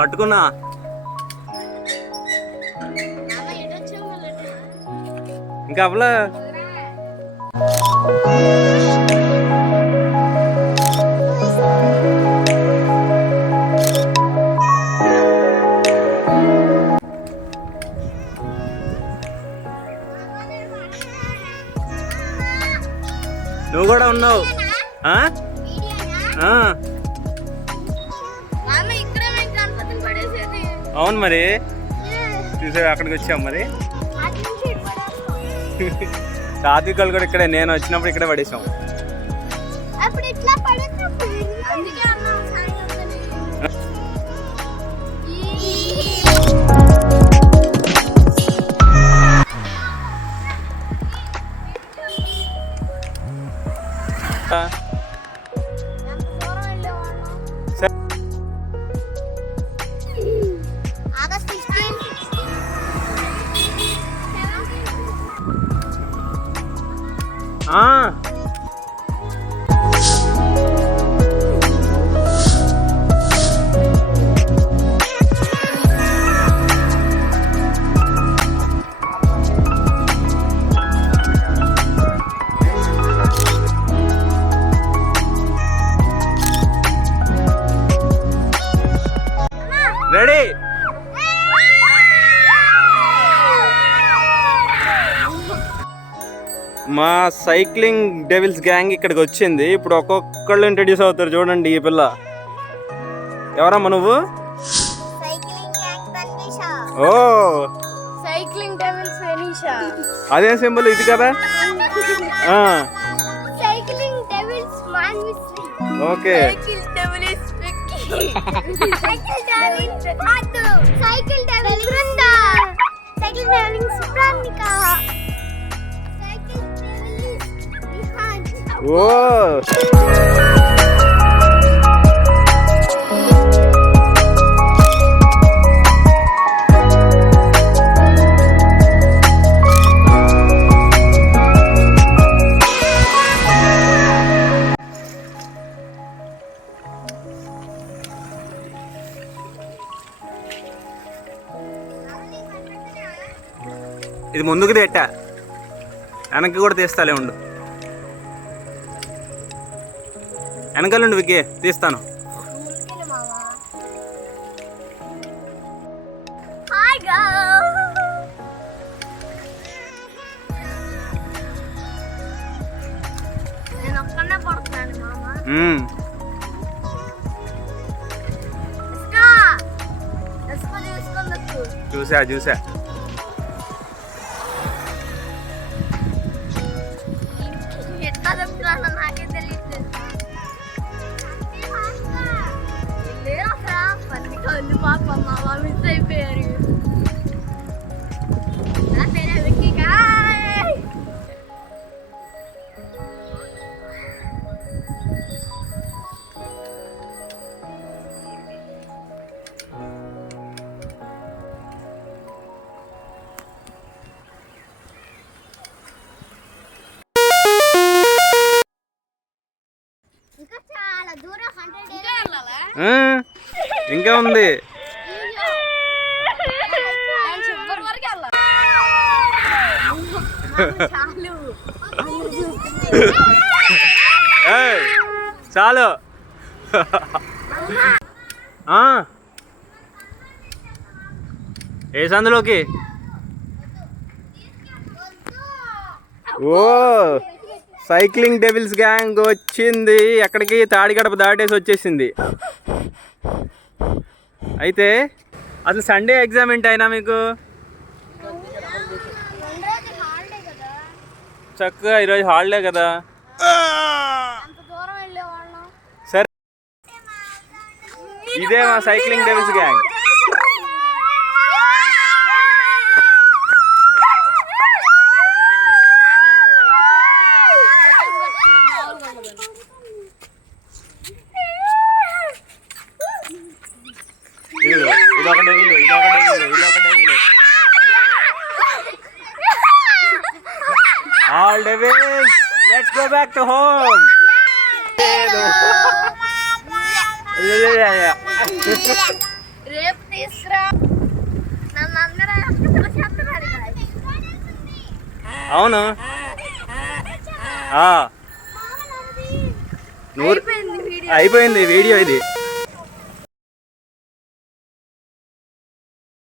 పట్టుకున్నా. ఇంకా అవ్వలా. నువ్వు కూడా ఉన్నావు. అవును మరి చూసా అక్కడికి వచ్చాం మరి. సాత్వికలు కూడా ఇక్కడే, నేను వచ్చినప్పుడు ఇక్కడే పడేసాం. రెడీ. మా సైక్లింగ్ డెవిల్స్ గ్యాంగ్ ఇక్కడికి వచ్చింది. ఇప్పుడు ఒక్కొక్కళ్ళు ఇంట్రడ్యూస్ అవుతారు. చూడండి ఈ పిల్ల ఎవరమ్మా నువ్వు? ఓ సైక్లింగ్ డెవిల్స్ వెనీషా. అదే సింబల్ ఇది కదా. Cycling devils Manvishri. Okay. Cycle devils Vicky. Cycle devils Addu. Cycle devils Brinda. Cycle devils Pranika. Cycle devils Vihaan. ఓ ఇది ముందుకు తెట్టా, వెనక్కి కూడా తీస్తాలే ఉండు. వెనకాలండి వికి, తీస్తాను. చూసా చూసా. నాకే తెలియదు. పాప మా మిస్ అయిపోయారు. నా పేరే విక్కీగా. ఇంకా ఉంది. చాలు. ఏ సందులోకి? ఓ సైక్లింగ్ డెవిల్స్ గ్యాంగ్ వచ్చింది. ఎక్కడికి? తాడిగడప దాటేసి వచ్చేసింది. అయితే అసలు సండే ఎగ్జామ్ ఏంటి అయినా మీకు? చక్కగా ఈరోజు హాలిడే కదా. సరే ఇదే మా సైక్లింగ్ డెవిల్స్ గ్యాంగ్. ఇదొకటి all the way, let's go back to home. రేపు తీసుకురా. నన్ను అందరూ చెప్తున్నారు guys. అవును అయిపోయింది వీడియో. అయిపోయింది వీడియో ఇది.